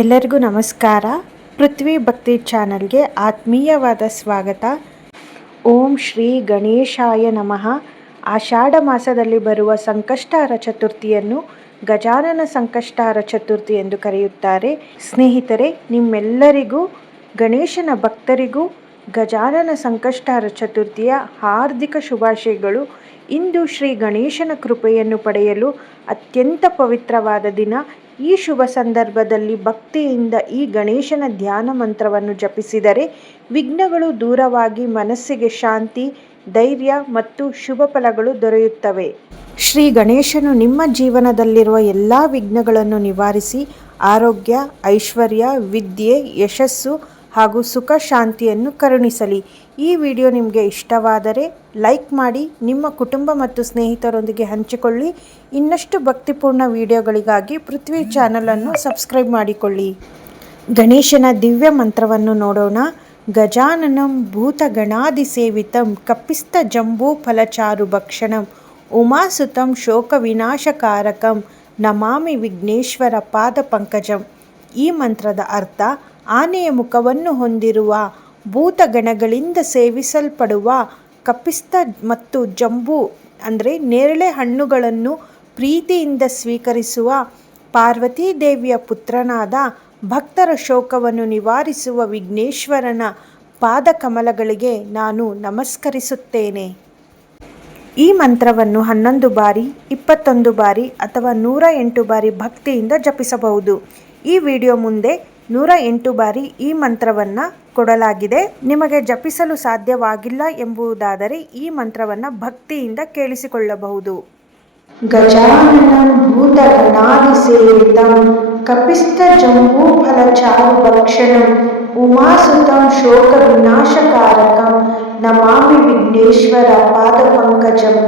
ಎಲ್ಲರಿಗೂ ನಮಸ್ಕಾರ. ಪೃಥ್ವಿ ಭಕ್ತಿ ಚಾನಲ್ಗೆ ಆತ್ಮೀಯವಾದ ಸ್ವಾಗತ. ಓಂ ಶ್ರೀ ಗಣೇಶಾಯ ನಮಃ. ಆಷಾಢ ಮಾಸದಲ್ಲಿ ಬರುವ ಸಂಕಷ್ಟಹರ ಚತುರ್ಥಿಯನ್ನು ಗಜಾನನ ಸಂಕಷ್ಟಹರ ಚತುರ್ಥಿ ಎಂದು ಕರೆಯುತ್ತಾರೆ. ಸ್ನೇಹಿತರೆ, ನಿಮ್ಮೆಲ್ಲರಿಗೂ ಗಣೇಶನ ಭಕ್ತರಿಗೂ ಗಜಾನನ ಸಂಕಷ್ಟಹರ ಚತುರ್ಥಿಯ ಹಾರ್ದಿಕ ಶುಭಾಶಯಗಳು. ಇಂದು ಶ್ರೀ ಗಣೇಶನ ಕೃಪೆಯನ್ನು ಪಡೆಯಲು ಅತ್ಯಂತ ಪವಿತ್ರವಾದ ದಿನ. ಈ ಶುಭ ಸಂದರ್ಭದಲ್ಲಿ ಭಕ್ತಿಯಿಂದ ಈ ಗಣೇಶನ ಧ್ಯಾನ ಮಂತ್ರವನ್ನು ಜಪಿಸಿದರೆ ವಿಘ್ನಗಳು ದೂರವಾಗಿ ಮನಸ್ಸಿಗೆ ಶಾಂತಿ, ಧೈರ್ಯ ಮತ್ತು ಶುಭ ಫಲಗಳು ದೊರೆಯುತ್ತವೆ. ಶ್ರೀ ಗಣೇಶನು ನಿಮ್ಮ ಜೀವನದಲ್ಲಿರುವ ಎಲ್ಲ ವಿಘ್ನಗಳನ್ನು ನಿವಾರಿಸಿ ಆರೋಗ್ಯ, ಐಶ್ವರ್ಯ, ವಿದ್ಯೆ, ಯಶಸ್ಸು ಹಾಗೂ ಸುಖ ಶಾಂತಿಯನ್ನು ಕರುಣಿಸಲಿ. ಈ ವಿಡಿಯೋ ನಿಮಗೆ ಇಷ್ಟವಾದರೆ ಲೈಕ್ ಮಾಡಿ, ನಿಮ್ಮ ಕುಟುಂಬ ಮತ್ತು ಸ್ನೇಹಿತರೊಂದಿಗೆ ಹಂಚಿಕೊಳ್ಳಿ. ಇನ್ನಷ್ಟು ಭಕ್ತಿಪೂರ್ಣ ವಿಡಿಯೋಗಳಿಗಾಗಿ ಪೃಥ್ವಿ ಚಾನಲನ್ನು ಸಬ್ಸ್ಕ್ರೈಬ್ ಮಾಡಿಕೊಳ್ಳಿ. ಗಣೇಶನ ದಿವ್ಯ ಮಂತ್ರವನ್ನು ನೋಡೋಣ. ಗಜಾನನಂ ಭೂತಗಣಾಧಿಸೇವಿತಂ ಕಪಿಸ್ಥ ಜಂಬೂ ಫಲಚಾರು ಭಕ್ಷಣಂ ಉಮಾಸುತಂ ಶೋಕ ವಿನಾಶಕಾರಕಂ ನಮಾಮಿ ವಿಘ್ನೇಶ್ವರ ಪಾದ ಪಂಕಜಂ. ಈ ಮಂತ್ರದ ಅರ್ಥ: ಆನೆಯ ಮುಖವನ್ನು ಹೊಂದಿರುವ, ಭೂತಗಣಗಳಿಂದ ಸೇವಿಸಲ್ಪಡುವ, ಕಪಿಸ್ಥ ಮತ್ತು ಜಂಬೂ ಅಂದರೆ ನೇರಳೆ ಹಣ್ಣುಗಳನ್ನು ಪ್ರೀತಿಯಿಂದ ಸ್ವೀಕರಿಸುವ, ಪಾರ್ವತೀ ದೇವಿಯ ಪುತ್ರನಾದ, ಭಕ್ತರ ಶೋಕವನ್ನು ನಿವಾರಿಸುವ ವಿಘ್ನೇಶ್ವರನ ಪಾದಕಮಲಗಳಿಗೆ ನಾನು ನಮಸ್ಕರಿಸುತ್ತೇನೆ. ಈ ಮಂತ್ರವನ್ನು 11 ಬಾರಿ, 21 ಬಾರಿ ಅಥವಾ 108 ಬಾರಿ ಭಕ್ತಿಯಿಂದ ಜಪಿಸಬಹುದು. ಈ ವಿಡಿಯೋ ಮುಂದೆ 108 ಬಾರಿ ಈ ಮಂತ್ರವನ್ನು ಕೊಡಲಾಗಿದೆ. ನಿಮಗೆ ಜಪಿಸಲು ಸಾಧ್ಯವಾಗಿಲ್ಲ ಎಂಬುದಾದರೆ ಈ ಮಂತ್ರವನ್ನು ಭಕ್ತಿಯಿಂದ ಕೇಳಿಸಿಕೊಳ್ಳಬಹುದು. ಗಜಾನನಂ ಭೂತಗಣಾಧಿಸೇವಿತಂ ಕಪಿಸ್ಥ ಜಂಬೂ ಫಲಚಾರು ಭಕ್ಷಣಂ ಉಮಾಸುತಂ ಶೋಕ ವಿನಾಶಕಾರಕಂ ನಮಾಮಿ ವಿಘ್ನೇಶ್ವರ ಪಾದ ಪಂಕಜಂ.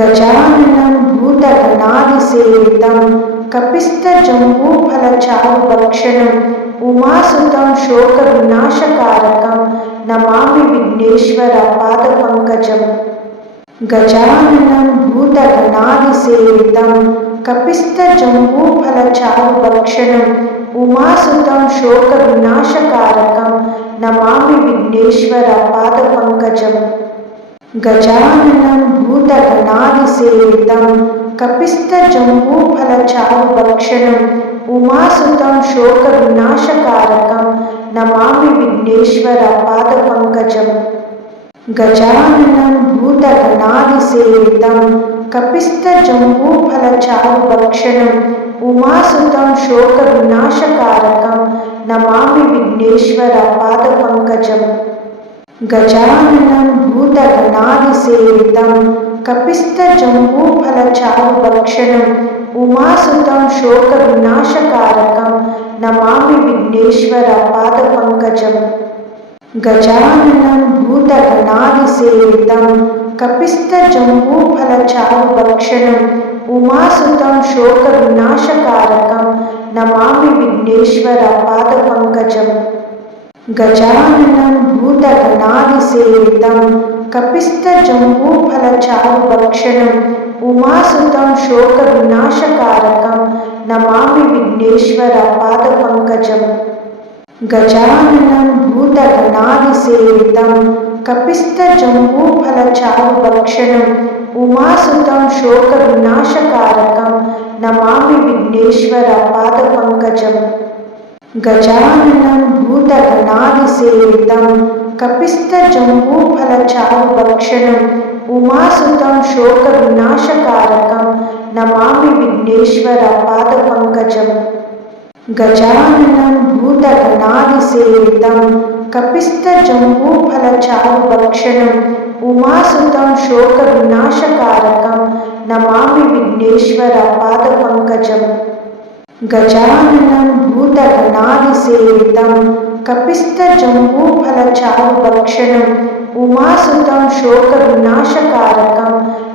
ಗಜಾನನಂ ಭೂತಗಣಾಧಿಸೇವಿತಂ ಕಪಿಸ್ಥ ಜಂಬೂ ಫಲಚಾರು ಭಕ್ಷಣಂ ಉಮಾಸುತಂ ಶೋಕ ವಿನಾಶಕಾರಕಂ ನಮಾಮಿ ವಿಘ್ನೇಶ್ವರ ಪಾದ ಪಂಕಜಂ. ಗಜಾನನಂ ಭೂತಗಣಾಧಿಸೇವಿತಂ ಕಪಿಸ್ಥ ಜಂಬೂ ಫಲಚಾರು ಭಕ್ಷಣಂ ಉಮಾಸುತಂ ಶೋಕ ವಿನಾಶಕಾರಕಂ ನಮಾಮಿ ವಿಘ್ನೇಶ್ವರ ಪಾದ ಪಂಕಜಂ. ಗಜಾನನಂ ಭೂತಗಣಾಧಿಸೇವಿತಂ ಕಪಿಸ್ಥ ಜಂಬೂ ಫಲಚಾರು ಭಕ್ಷಣಂ ಉಮಾಸುತಂ ಶೋಕ ವಿನಾಶಕಾರಕಂ ನಮಾಮಿ ವಿಘ್ನೇಶ್ವರ ಪಾದ ಪಂಕಜಂ. ಗಜಾನನಂ ಭೂತಗಣಾಧಿಸೇವಿತಂ ಕಪಿಸ್ಥ ಜಂಬೂ ಫಲಚಾರು ಭಕ್ಷಣಂ ಉಮಾಸುತಂ ಶೋಕ ವಿನಾಶಕಾರಕಂ ನಮಾಮಿ ವಿಘ್ನೇಶ್ವರ ಪಾದ ಪಂಕಜಂ. ಗಜಾನನಂ ಭೂತಗಣಾಧಿಸೇವಿತಂ ಕಪಿಸ್ಥ ಜಂಬೂ ಫಲಚಾರು ಭಕ್ಷಣಂ ಉಮಾಸುತಂ ಶೋಕ ವಿನಾಶಕಾರಕಂ ನಮಾಮಿ ವಿಘ್ನೇಶ್ವರ ಪಾದ ಪಂಕಜಂ. ಗಜಾನನಂ ಭೂತಗಣಾಧಿಸೇವಿತಂ ಕಪಿಸ್ಥ ಜಂಬೂ ಫಲಚಾರು ಭಕ್ಷಣಂ ಉಮಾಸುತಂ ಶೋಕ ವಿನಾಶಕಾರಕಂ ನಮಾಮಿ ವಿಘ್ನೇಶ್ವರ ಪಾದ ಪಂಕಜಂ. ಗಜಾನನಂ ಭೂತಗಣಾಧಿಸೇವಿತಂ ಕಪಿಸ್ಥ ಜಂಬೂ ಫಲಚಾರು ಭಕ್ಷಣಂ ಉಮಾಸುತಂ ಶೋಕ ವಿನಾಶಕಾರಕಂ ನಮಾಮಿ ವಿಘ್ನೇಶ್ವರ ಪಾದ ಪಂಕಜಂ. ಗಜಾನನಂ ಭೂತಗಣಾಧಿಸೇವಿತಂ ಕಪಿಸ್ಥ ಜಂಬೂ ಫಲಚಾರು ಭಕ್ಷಣಂ ಉಮಾಸುತಂ ಶೋಕ ವಿನಾಶಕಾರಕಂ ನಮಾಮಿ ವಿಘ್ನೇಶ್ವರ ಪಾದ ಪಂಕಜಂ. ಗಜಾನನಂ ಭೂತಗಣಾಧಿಸೇವಿತಂ ಕಪಿಸ್ಥ ಜಂಬೂ ಫಲಚಾರು ಭಕ್ಷಣಂ ಉಮಾಸುತಂ ಶೋಕ ವಿನಾಶಕಾರಕಂ ನಮಾಮಿ ವಿಘ್ನೇಶ್ವರ ಪಾದ ಪಂಕಜಂ. ಗಜಾನನಂ ಭೂತಗಣಾಧಿಸೇವಿತಂ ಕಪಿಸ್ಥ ಜಂಬೂ ಫಲಚಾರು ಭಕ್ಷಣಂ ಉಮಾಸುತಂ ಶೋಕ ವಿನಾಶಕಾರಕಂ ನಮಾಮಿ ವಿಘ್ನೇಶ್ವರ ಪಾದ ಪಂಕಜಂ. ಗಜಾನನಂ ಭೂತಗಣಾಧಿಸೇವಿತಂ ಕಪಿಸ್ಥ ಜಂಬೂ ಫಲಚಾರು ಭಕ್ಷಣಂ ಉಮಾಸುತಂ ಶೋಕ ವಿನಾಶಕಾರಕಂ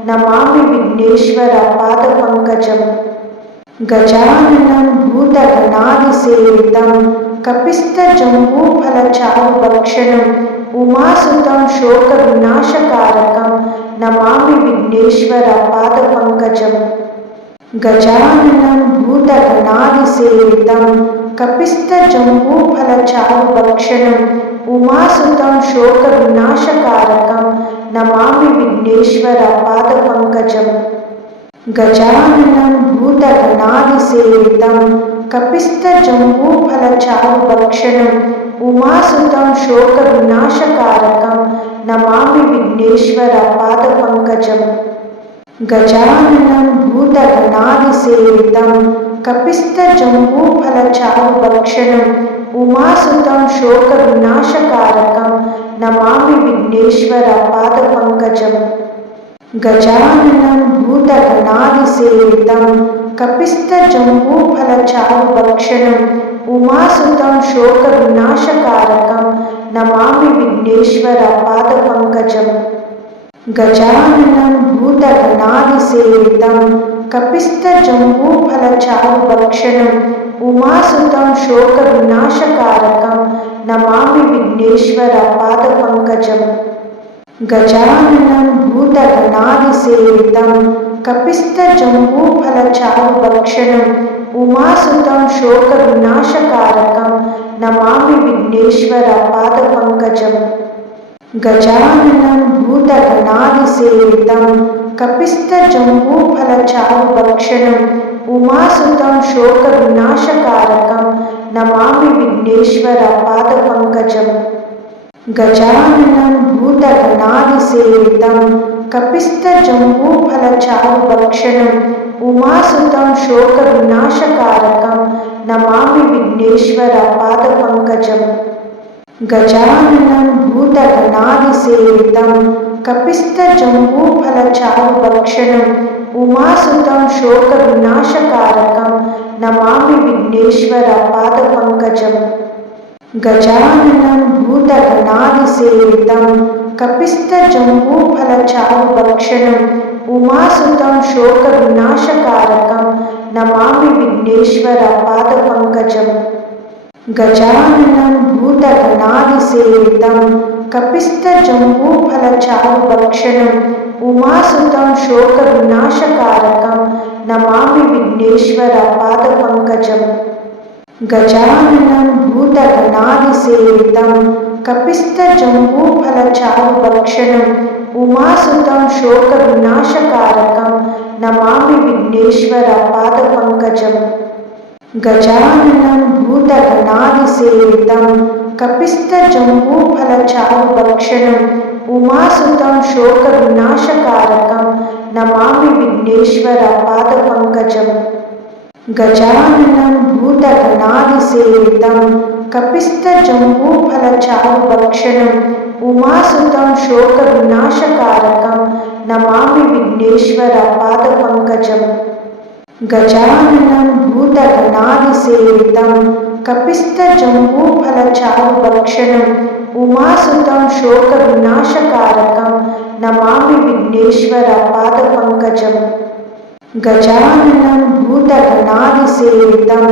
ನಮಾಮಿ ವಿಘ್ನೇಶ್ವರ ಪಾದ ಪಂಕಜಂ. ಗಜಾನನಂ ಭೂತಗಣಾಧಿಸೇವಿತಂ ಕಪಿಸ್ಥ ಜಂಬೂ ಫಲಚಾರು ಭಕ್ಷಣಂ ಉಮಾಸುತಂ ಶೋಕ ವಿನಾಶಕಾರಕಂ ನಮಾಮಿ ವಿಘ್ನೇಶ್ವರ ಪಾದ ಪಂಕಜಂ. गजाननं भूतगणादिसेवितं कपिस्तजम्बूफलचारुभक्षणम् उमासुतं शोकविनाशकारकं नमामि विघ्नेश्वर पादपङ्कजम् गजाननं भूतगणादिसेवितं कपिस्तजम्बूफलचारुभक्षणम् उमासुतं शोकविनाशकारकं नमामि विघ्नेश्वर पादपङ्कजम् गजाननं भूतगणादिसेवितं कपिस्तजम्बूफलचारुभक्षणम् उमासुतं शोकविनाशकारकं नमामि विघ्नेश्वर पादपङ्कजम् गजाननं भूतगणादिसेवितं कपिस्तजम्बूफलचारुभक्षणम् उमासुतं शोकविनाशकारकं नमामि विघ्नेश्वर पादपङ्कजम् गजाननं भूतगणादिसेवितं कपिस्तजम्बूफलचारुभक्षणम् उमासुतं शोकविनाशकारकं नमामि विघ्नेश्वर पादपङ्कजम् गजाननं भूतगणादिसेवितं कपिस्तजम्बूफलचारुभक्षणम् उमासुतं शोकविनाशकारकं नमामि विघ्नेश्वर पादपङ्कजम् गजाननं भूतगणादिसेवितं कपिस्तजम्बूफलचारुभक्षणम् उमासुतं शोकविनाशकारकं नमामि विघ्नेश्वर पादपङ्कजम् गजाननं भूतगणादिसेवितं कपिस्तजम्बूफलचारुभक्षणम् उमासुतं शोकविनाशकारकं नमामि विघ्नेश्वर पादपङ्कजम् गजाननं भूतगणादिसेवितं कपिस्तजम्बूफलचारुभक्षणम् उमासुतं शोकविनाशकारकं नमामि विघ्नेश्वर पादपङ्कजम् गजाननं भूतगणादिसेवितं कपिस्तजम्बूफलचारुभक्षणम् उमासुतं शोकविनाशकारकं नमामि विघ्नेश्वर पादपङ्कजम् गजाननं भूतगणादिसेवितं कपिस्तजम्बूफलचारुभक्षणम् उमासुतं शोकविनाशकारकं नमामि विघ्नेश्वर पादपङ्कजम् गजाननं भूतगणादिसेवितं कपिस्तजम्बूफलचारुभक्षणम् उमासुतं शोकविनाशकारकं नमामि विघ्नेश्वर पादपङ्कजम् गजाननं भूतगणादिसेवितं कपिस्तजम्बूफलचारुभक्षणम् उमासुतं शोकविनाशकारकं नमामि विघ्नेश्वर पादपङ्कजम् गजाननं भूतगणादिसेवितं कपिस्तजम्बूफलचारुभक्षणम् उमासुतं शोकविनाशकारकं नमामि विघ्नेश्वर पादपङ्कजम् गजाननं भूतगणादिसेवितं कपिस्तजम्बूफलचारुभक्षणम् उमासुतं शोकविनाशकारकं नमामि विघ्नेश्वर पादपङ्कजम् गजाननं भूतगणादिसेवितं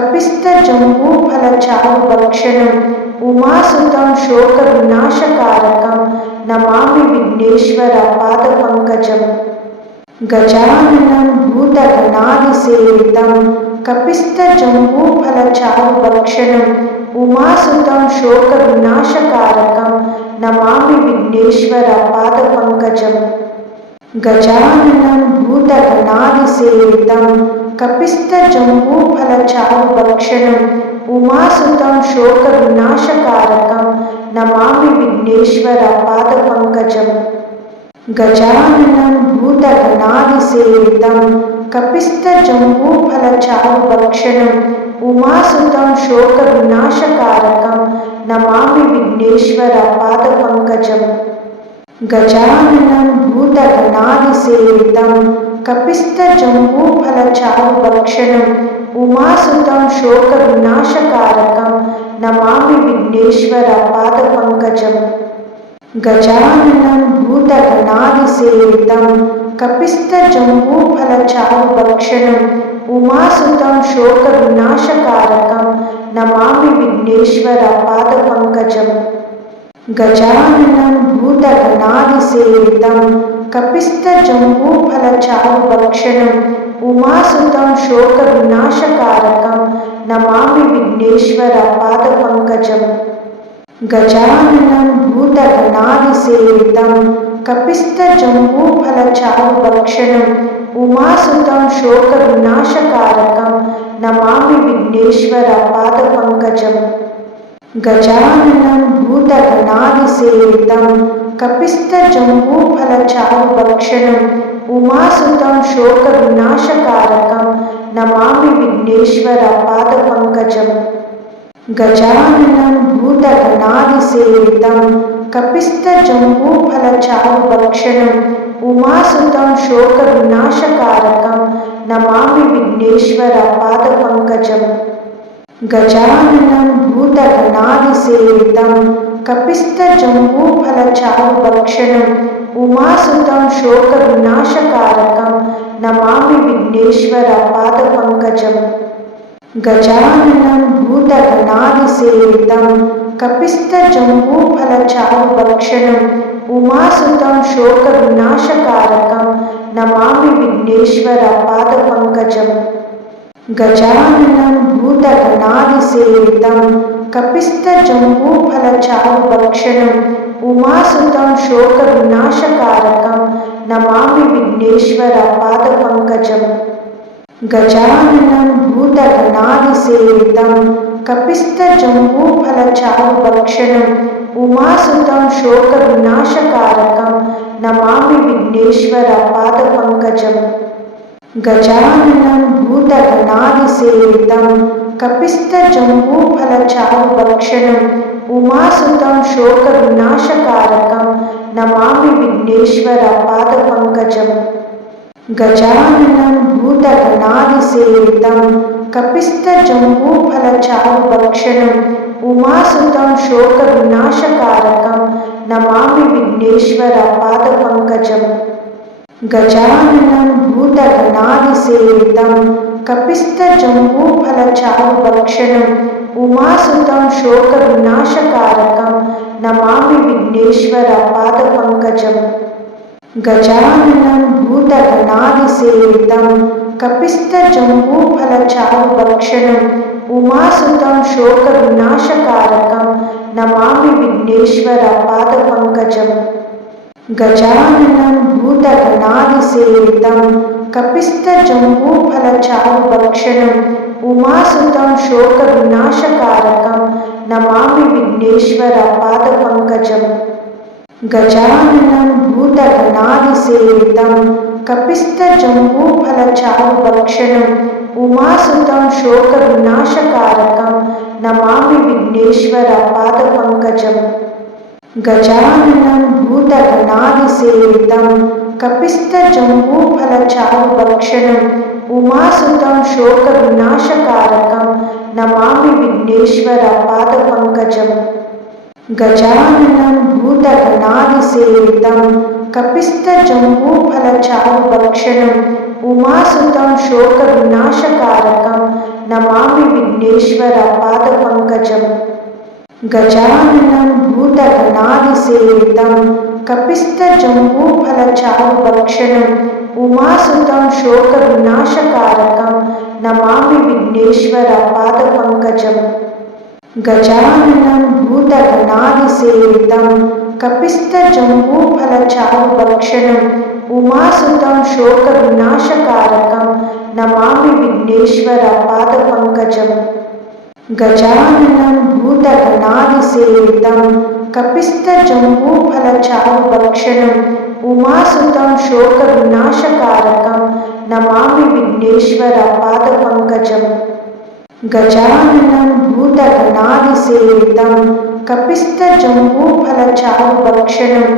कपिस्तजम्बूफलचारुभक्षणम् उमासुतं शोकविनाशकारकं नमामि विघ्नेश्वर पादपङ्कजम् गजाननं भूतगणादिसेवितं कपिस्तजम्बूफलचारुभक्षणम् उमासुतं शोकविनाशकारकं नमामि विघ्नेश्वर पादपङ्कजम् गजाननं भूतगणादिसेवितं कपिस्तजम्बूफलचारुभक्षणम् उमासुतं शोकविनाशकारकं नमामि विघ्नेश्वर पादपङ्कजम् गजाननं भूतगणादिसेवितं कपिस्तजम्बूफलचारुभक्षणम् उमासुतं शोकविनाशकारकं नमामि विघ्नेश्वर पादपङ्कजम् गजाननं भूतगणादिसेवितं कपिस्तजम्बूफलचारुभक्षणम् उमासुतं शोकविनाशकारकं नमामि विघ्नेश्वर पादपङ्कजम् गजाननं भूतगणादिसेवितं कपिस्तजम्बूफलचारुभक्षणम् उमासुतं शोकविनाशकारकं नमामि विघ्नेश्वर पादपङ्कजम् गजाननं भूतगणादिसेवितं कपिस्तजम्बूफलचारुभक्षणम् उमासुतं शोकविनाशकारकं नमामि विघ्नेश्वर पादपङ्कजम् गजाननं भूतगणादिसेवितं कपिस्तजम्बूफलचारुभक्षणम् उमासुतं शोकविनाशकारकं नमामि विघ्नेश्वर पादपङ्कजम् गजाननं भूतगणादिसेवितं कपिस्तजम्बूफलचारुभक्षणम् उमासुतं शोकविनाशकारकं नमामि विघ्नेश्वर पादपङ्कजम् गजाननं भूतगणादिसेवितं कपिस्तजम्बूफलचारुभक्षणम् उमासुतं शोकविनाशकारकं नमामि विघ्नेश्वर पादपङ्कजम् गजाननं भूतगणादिसेवितं कपिस्तजम्बूफलचारुभक्षणम् उमासुतं शोकविनाशकारकं नमामि विघ्नेश्वर पादपङ्कजम् गजाननं भूतगणादिसेवितं कपिस्तजम्बूफलचारुभक्षणम् उमासुतं शोकविनाशकारकं नमामि विघ्नेश्वर पादपङ्कजम् गजाननं भूतगणादिसेवितं कपिस्तजम्बूफलचारुभक्षणम् उमासुतं शोकविनाशकारकं नमामि विघ्नेश्वर पादपङ्कजम् गजाननं भूतगणादिसेवितं कपिस्तजम्बूफलचारुभक्षणम् उमासुतं शोकविनाशकारकं नमामि विघ्नेश्वर पादपङ्कजम् गजाननं भूतगणादिसेवितं कपिस्तजम्बूफलचारुभक्षणम् उमासुतं शोकविनाशकारकं नमामि विघ्नेश्वर पादपङ्कजम् गजाननं भूतगणादिसेवितं कपिस्तजम्बूफलचारुभक्षणम् उमासुतं शोकविनाशकारकं नमामि विघ्नेश्वर पादपङ्कजम् गजाननं भूतगणादिसेवितं कपिस्तजम्बूफलचारुभक्षणम् उमासुतं शोकविनाशकारकं नमामि विघ्नेश्वर पादपङ्कजम् गजाननं भूतगणादिसेवितं कपिस्तजम्बूफलचारुभक्षणम् उमासुतं शोकविनाशकारकं नमामि विघ्नेश्वर पादपङ्कजम् गजाननं भूतगणादिसेवितं कपिस्तजम्बूफलचारुभक्षणम् उमासुतं शोकविनाशकारकं नमामि विघ्नेश्वर पादपङ्कजम् गजाननं भूतगणादिसेवितं कपिस्तजम्बूफलचारुभक्षणम् उमासुतं शोकविनाशकारकं नमामि विघ्नेश्वर पादपङ्कजम् गजाननं भूतगणादिसेवितं कपिस्तजम्बूफलचारुभक्षणम् उमासुतं शोकविनाशकारकं नमामि विघ्नेश्वर पादपङ्कजम् गजाननं भूतगणादिसेवितं कपिस्तजम्बूफलचारुभक्षणम् उमासुतं शोकविनाशकारकं नमामि विघ्नेश्वर पादपङ्कजम् गजाननं भूतगणादिसेवितं कपिस्तजम्बूफलचारुभक्षणम् उमासुतं शोकविनाशकारकं नमामि विघ्नेश्वर पादपङ्कजम् गजाननं भूतगणादिसेवितं कपिस्तजम्बूफलचारुभक्षणम् उमासुतं शोकविनाशकारकं नमामि विघ्नेश्वर पादपङ्कजम् गजाननं भूतगणादिसेवितं कपिस्तजम्बूफलचारुभक्षणम् उमासुतं शोकविनाशकारकं नमामि विघ्नेश्वर पादपङ्कजम् गजाननं भूतगणादिसेवितं कपिस्तजम्बूफलचारुभक्षणम्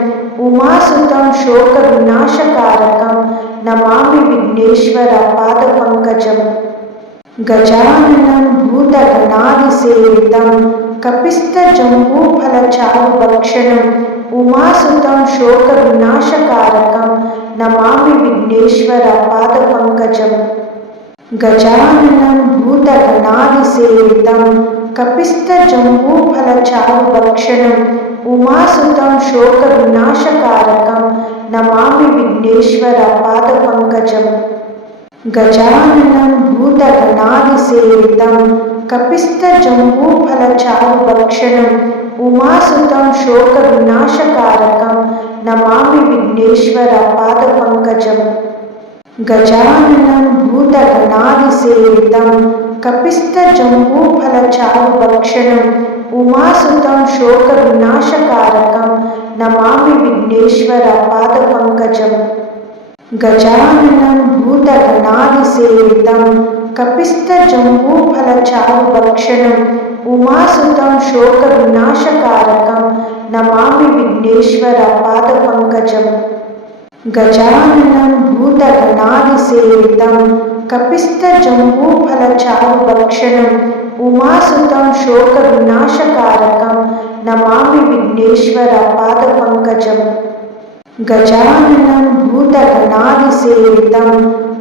उमासुतं शोकविनाशकारकं नमामि विघ्नेश्वर पादपङ्कजम् गजाननं भूतगणादिसेवितं कपिस्तजम्बूफलचारुभक्षणम् उमासुतं शोकविनाशकारकं नमामि विघ्नेश्वर पादपङ्कजम् गजाननं भूतगणादिसेवितं कपिस्तजम्बूफलचारुभक्षणम् उमासुतं शोकविनाशकारकं नमामि विघ्नेश्वर पादपङ्कजम् गजाननं भूतगणादिसेवितं कपिस्तजम्बूफलचारुभक्षणम् उमासुतं शोकविनाशकारकं नमामि विघ्नेश्वरपादपङ्कजम् गजाननं भूतगणादिसेवितं कपिस्तजम्बूफलचारुभक्षणम् उमासुतं शोकविनाशकारकं नमामि विघ्नेश्वरपादपङ्कजम् गजाननं भूतगणादिसेवितं कपिस्तजम्बूफलचारुभक्षणम् उमासुतं शोकविनाशकारकं नमामि विघ्नेश्वरपादपङ्कजम् गजाननं भूतगणादिसेवितं कपिस्तजम्बूफलचारुभक्षणम् उमासुतं शोकविनाशकारकं नमामि विघ्नेश्वरपादपङ्कजम् गजाननं भूतगणादिसेवितं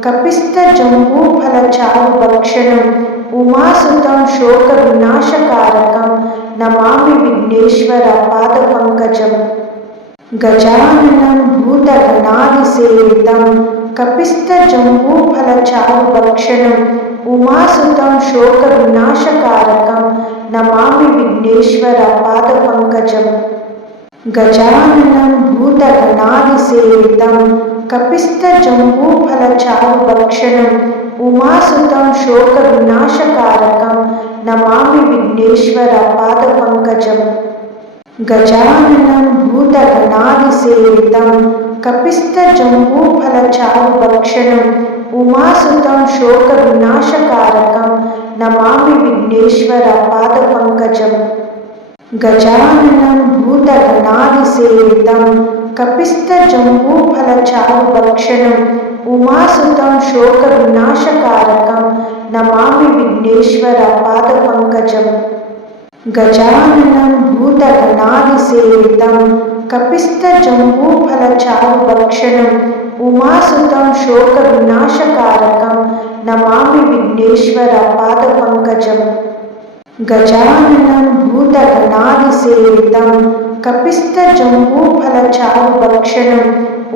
कपिस्तजम्बूफलचारुभक्षणम् उमासुतं शोकविनाशकारकं नमामि विघ्नेश्वरपादपङ्कजम् गजाननं भूतगणादिसेवितं कपिस्तजम्बूफलचारुभक्षणम् उमासुतं शोकविनाशकारकं नमामि विघ्नेश्वरपादपङ्कजम् गजाननं भूतगणादिसेवितं कपिस्तजम्बूफलचारुभक्षणम् उमासुतं शोकविनाशकारकं नमामि विघ्नेश्वरपादपङ्कजम् गजाननं भूतगणादिसेवितं कपिस्तजम्बूफलचारुभक्षणम् उमासुतं शोकविनाशकारकं नमामि विघ्नेश्वरपादपङ्कजम् गजाननं भूतगणादिसेवितं कपिस्तजम्बूफलचारुभक्षणम् उमासुतं शोकविनाशकारकं नमामि विघ्नेश्वरपादपङ्कजम् गजाननं भूतगणादिसेवितं कपिस्तजम्बूफलचारुभक्षणम् उमासुतं शोकविनाशकारकं नमामि विघ्नेश्वरपादपङ्कजम् गजाननं भूतगणादिसेवितं कपिस्तजम्बूफलचारुभक्षणम्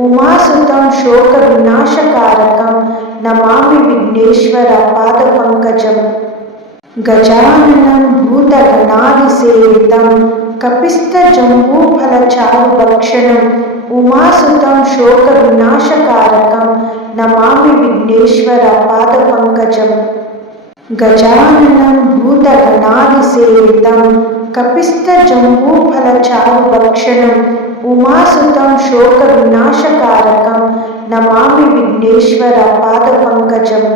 उमासुतं शोकविनाशकारकं नमामि विघ्नेश्वरपादपङ्कजम् गजाननं भूतगणादिसेवितं कपिस्तजम्बूफलचारुभक्षणम् उमासुतं शोकविनाशकारकं नमामि विघ्नेश्वरपादपङ्कजम् गजाननं भूतगणादिसेवितं कपिस्तजम्बूफलचारुभक्षणम् उमासुतं शोकविनाशकारकं नमामि विघ्नेश्वरपादपङ्कजम्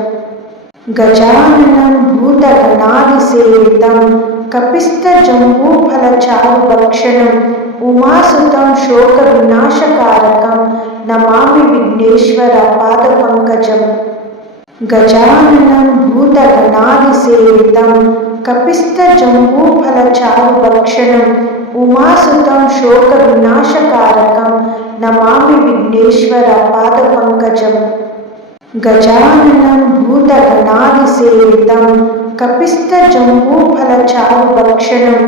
गजाननं भूतगणादिसेवितं कपिस्तजम्बूफलचारुभक्षणम् उमासुतं शोकविनाशकारकं नमामि विघ्नेश्वरपादपङ्कजम् गजाननं भूतगणादिसेवितं कपिस्तजम्बूफलचारुभक्षणम् उमासुतं शोकविनाशकारकं नमामि विघ्नेश्वरपादपङ्कजम् गजाननं भूतगणादिसेवितं कपिस्तजम्बूफलचारुभक्षणम्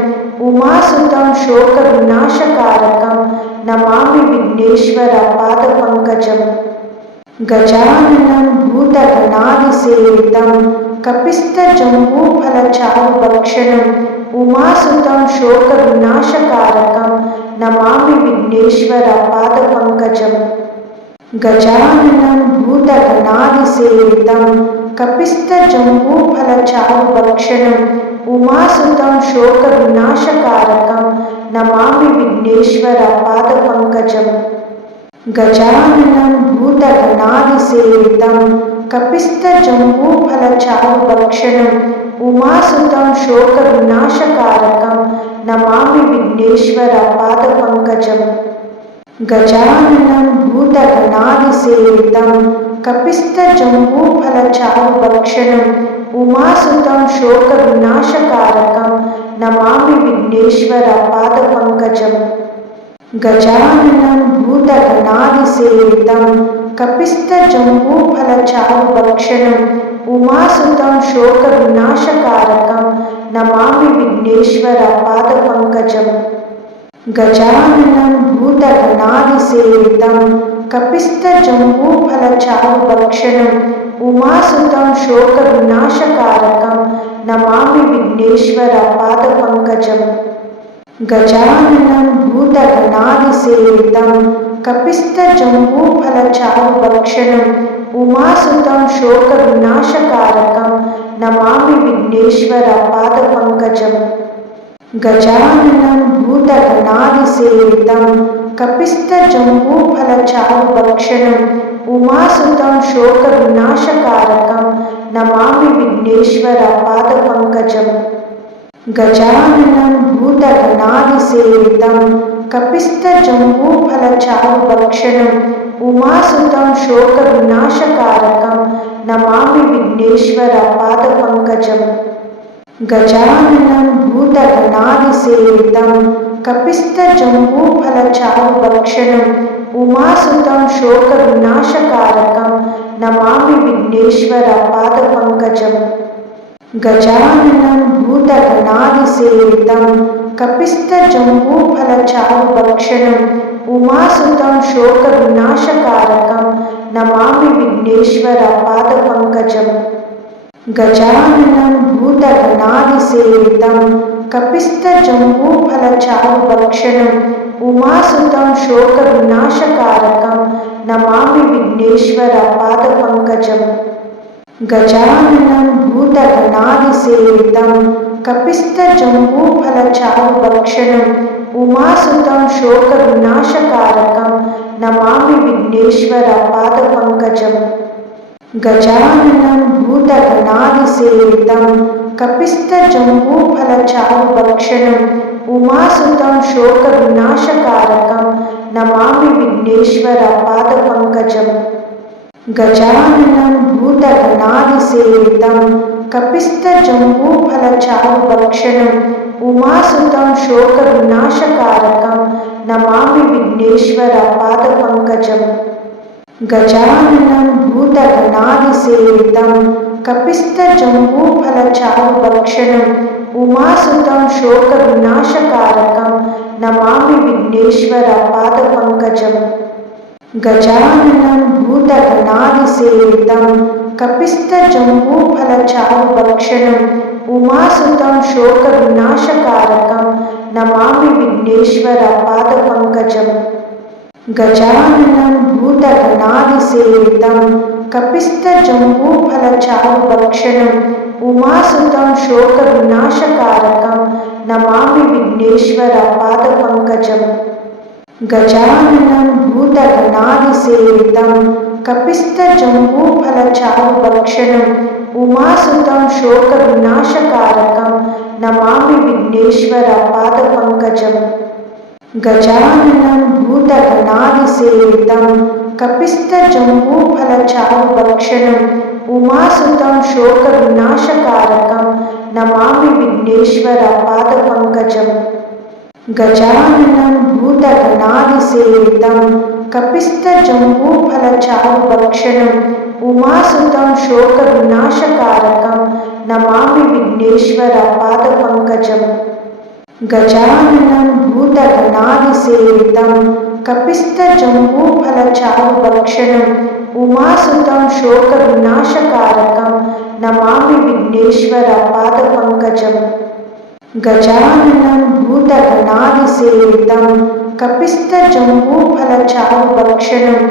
उमासुतं शोकविनाशकारकं नमामि विघ्नेश्वरपादपङ्कजम् गजाननं भूतगणादिसेवितं कपिस्तजम्बूफलचारुभक्षणम् उमासुतं शोकविनाशकारकं नमामि विघ्नेश्वरपादपङ्कजम् गजाननं भूतगणादिसेवितं कपिस्तजम्बूफलचारुभक्षणम् उमासुतं शोकविनाशकारकं नमामि विघ्नेश्वरपादपङ्कजम् गजाननं भूतगणादिसेवितं कपिस्तजम्बूफलचारुभक्षणम् उमासुतं शोकविनाशकारकं नमामि विघ्नेश्वरपादपङ्कजम् गजाननं भूतगणादिसेवितं कपिस्तजम्बूफलचारुभक्षणम् उमासुतं शोकविनाशकारकं नमामि विघ्नेश्वरपादपङ्कजम् गजाननं भूतगणादिसेवितं कपिस्तजम्बूफलचारुभक्षणम् उमासुतं शोकविनाशकारकं नमामि विघ्नेश्वरपादपङ्कजम् गजाननं भूतगणादिसेवितं कपिस्तजम्बूफलचारुभक्षणम् उमासुतं शोकविनाशकारकं नमामि विघ्नेश्वर पादपङ्कजं गजाननं भूतगणादिसेवितं कपिस्तजम्बूफलचारुभक्षणम् उमासुतं शोकविनाशकारकं नमामि विघ्नेश्वर पादपङ्कजं गजाननं भूतगणादिसेवितं कपिस्तजम्बूफलचारुभक्षणम् उमासुतं शोकविनाशकारकं नमामि विघ्नेश्वर पादपङ्कजं गजाननं भूतगणादिसेवितं कपिस्तजम्बूफलचारुभक्षणम् उमासुतं शोकविनाशकारकं नमामि विघ्नेश्वर पादपङ्कजं गजाननं भूतगणादिसेवितं कपिस्तजम्बूफलचारुभक्षणम् उमासुतं शोकविनाशकारकं नमामि विघ्नेश्वर पादपङ्कजं गजाननं भूतगणादिसेवितं कपिस्तजम्बूफलचारुभक्षणम् उमासुतं शोकविनाशकारकं नमामि विघ्नेश्वर पादपङ्कजं गजाननं भूतगणादिसेवितं कपिस्तजम्बूफलचारुभक्षणम् उमासुतं शोकविनाशकारकं नमामि विघ्नेश्वर पादपङ्कजं गजाननं भूतगणादिसेवितं कपिस्तजम्बूफलचारुभक्षणम् उमासुतं शोकविनाशकारकं नमामि विघ्नेश्वर पादपङ्कजं गजाननं भूतगणादिसेवितं कपिस्तजम्बूफलचारुभक्षणम् उमासुतं शोकविनाशकारकं नमामि विघ्नेश्वर पादपङ्कजं गजाननं भूतगणादिसेवितं कपिस्तजम्बूफलचारुभक्षणम् उमासुतं शोकविनाशकारकं नमामि विघ्नेश्वर पादपङ्कजं गजाननं भूतगणादिसेवितं कपिस्तजम्बूफलचारुभक्षणम् उमासुतं शोकविनाशकारकं नमामि विघ्नेश्वर पादपङ्कजं गजाननं भूतगणादिसेवितं कपिस्तजम्बूफलचारुभक्षणम् उमासुतं शोकविनाशकारकं नमामि विघ्नेश्वर पादपङ्कजं गजाननं भूतगणादिसेवितं कपिस्तजम्बूफलचारुभक्षणम् उमासुतं शोकविनाशकारकं नमामि विघ्नेश्वर पादपङ्कजं गजाननं भूतगणादिसेवितं कपिस्तजम्बूफलचारुभक्षणम् उमासुतं शोकविनाशकारकं नमामि विघ्नेश्वर पादपङ्कजं गजाननं भूतगणादिसेवितं कपिस्तजम्बूफलचारुभक्षणम् उमासुतं शोकविनाशकारकं नमामि विघ्नेश्वर पादपङ्कजं गजाननं भूतगणादिसेवितं कपिस्तजम्बूफलचारुभक्षणम् उमासुतं शोकविनाशकारकं नमामि विघ्नेश्वर पादपङ्कजं गजाननं भूतगणादिसेवितं कपिस्तजम्बूफलचारुभक्षणम् उमासुतं शोकविनाशकारकं नमामि विघ्नेश्वर पादपङ्कजं गजाननं भूतगणादिसेवितं कपिस्तजम्बूफलचारुभक्षणम्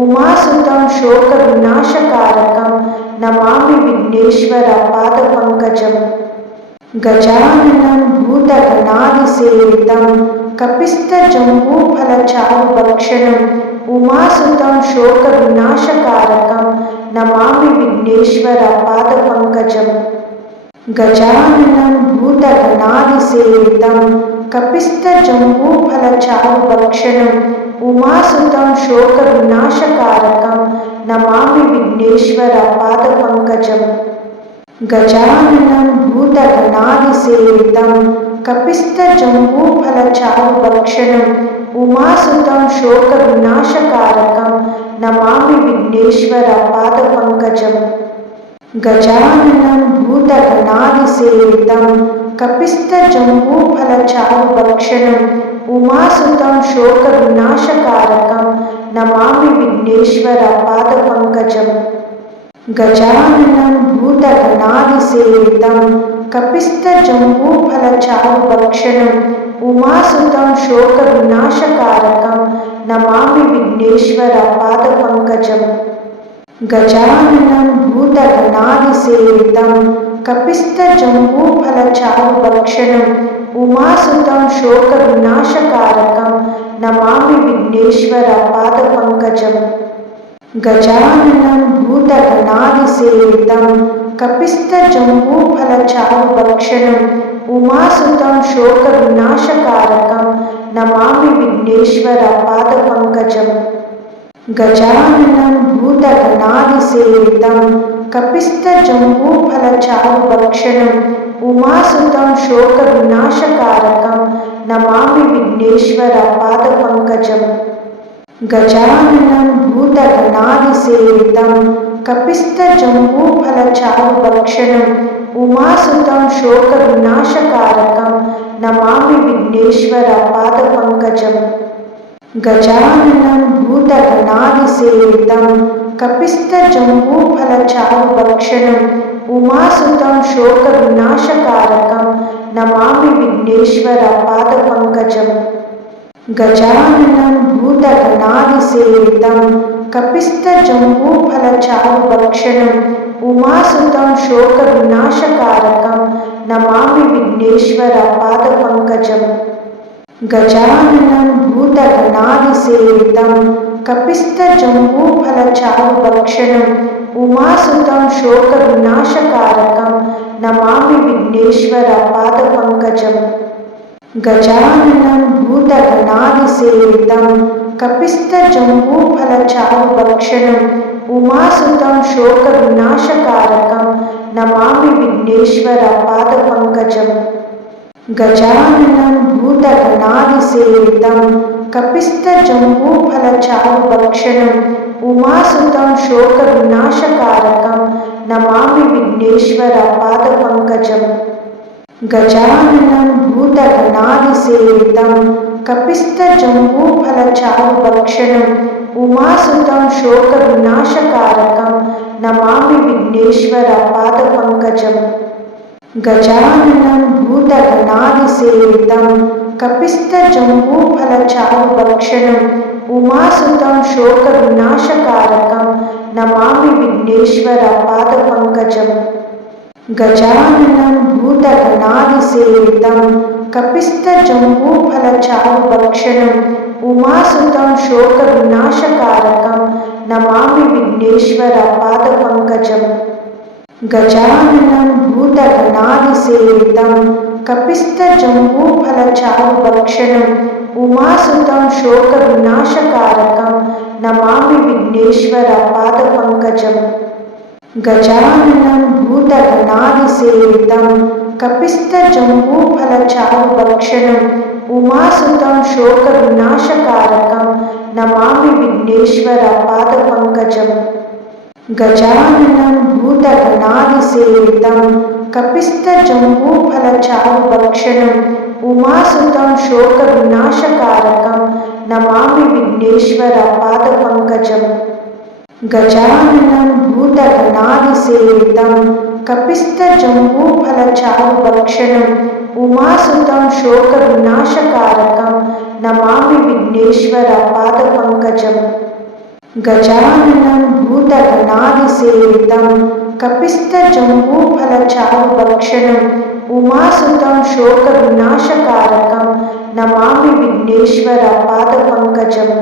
उमासुतं शोकविनाशकारकं नमामि विघ्नेश्वर पादपङ्कजं गजाननं भूतगणादिसेवितं कपिस्तजम्बूफलचारुभक्षणम् उमासुतं शोकविनाशकारकं नमामि विघ्नेश्वर पादपङ्कजं गजाननं भूतगणादिसेवितं कपिस्तजम्बूफलचारुभक्षणम् उमासुतं शोकविनाशकारकं नमामि विघ्नेश्वर पादपङ्कजं गजाननं भूतगणादिसेवितं कपिस्तजम्बूफलचारुभक्षणम् उमासुतं शोकविनाशकारकं नमामि विघ्नेश्वर पादपङ्कजं गजाननं भूतगणादिसेवितं कपिस्तजम्बूफलचारुभक्षणम् उमासुतं शोकविनाशकारकं नमामि विघ्नेश्वर पादपङ्कजं गजाननं भूतगणादिसेवितं कपिस्तजम्बूफलचारुभक्षणम् उमासुतं शोकविनाशकारकं नमामि विघ्नेश्वरपादपङ्कजम् गजाननं भूतगणादिसेवितं कपिस्तजम्बूफलचारुभक्षणम् उमासुतं शोकविनाशकारकं नमामि विघ्नेश्वरपादपङ्कजम् गजाननं भूतगणादिसेवितं कपिस्तजम्बूफलचारुभक्षणम् उमासुतं शोकविनाशकारकं नमामि विघ्नेश्वरपादपङ्कजम् गजाननं भूतगणादिसेवितं कपिस्तजम्बूफलचारुभक्षणम् उमासुतं शोकविनाशकारकं नमामि विघ्नेश्वरपादपङ्कजम् गजाननं भूतगणादिसेवितं कपिस्तजम्बूफलचारुभक्षणम् उमासुतं शोकविनाशकारकं नमामि विघ्नेश्वरपादपङ्कजम् गजाननं भूतगणादिसेवितं कपिस्तजम्बूफलचारुभक्षणम् उमासुतं शोकविनाशकारकं नमामि विघ्नेश्वरपादपङ्कजम् गजाननं भूतगणादिसेवितं कपिस्तजम्बूफलचारुभक्षणम् उमासुतं शोकविनाशकारकं नमामि विघ्नेश्वरपादपङ्कजम् गजाननं भूतगणादिसेवितं कपिस्तजम्बूफलचारुभक्षणम् उमासुतं शोकविनाशकारकं नमामि विघ्नेश्वरपादपङ्कजम् गजाननं भूतगणादिसेवितं कपिस्तजम्बूफलचारुभक्षणम् उमासुतं शोकविनाशकारकं नमामि विघ्नेश्वरपादपङ्कजम् गजाननं भूतगणादिसेवितं कपिस्तजम्बूफलचारुभक्षणम् उमासुतं शोकविनाशकारकं नमामि विघ्नेश्वरपादपङ्कजम् गजाननं भूतगणादिसेवितं कपिस्तजम्बूफलचारुभक्षणम् उमासुतं शोकविनाशकारकं नमामि विघ्नेश्वरपादपङ्कजम् गजाननं भूतगणादिसेवितं कपिस्तजम्बूफलचारुभक्षणम् उमासुतं शोकविनाशकारकं नमामि विघ्नेश्वरपादपङ्कजम् गजाननं भूतगणादिसेवितं कपिस्तजम्बूफलचारुभक्षणम् उमासुतं शोकविनाशकारकं नमामि विघ्नेश्वरपादपङ्कजम् गजाननं भूतगणादिसेवितं कपिस्तजम्बूफलचारुभक्षणम् उमासुतं शोकविनाशकारकं नमामि विघ्नेश्वरपादपङ्कजम् गजाननं भूतगणादिसेवितं कपिस्तजम्बूफलचारुभक्षणम् उमासुतं शोकविनाशकारकं नमामि विघ्नेश्वरपादपङ्कजम् गजाननं भूतगणादिसेवितं कपिस्तजम्बूफलचारुभक्षणम् उमासुतं शोकविनाशकारकं नमामि विघ्नेश्वरपादपङ्कजम् गजाननं भूतगणादिसेवितं कपिस्तजम्बूफलचारुभक्षणम् उमासुतं शोकविनाशकारकं नमामि विघ्नेश्वरपादपङ्कजम् गजाननं भूतगणादिसेवितं कपिस्तजम्बूफलचारुभक्षणम् उमासुतं शोकविनाशकारकं नमामि विघ्नेश्वरपादपङ्कजम्।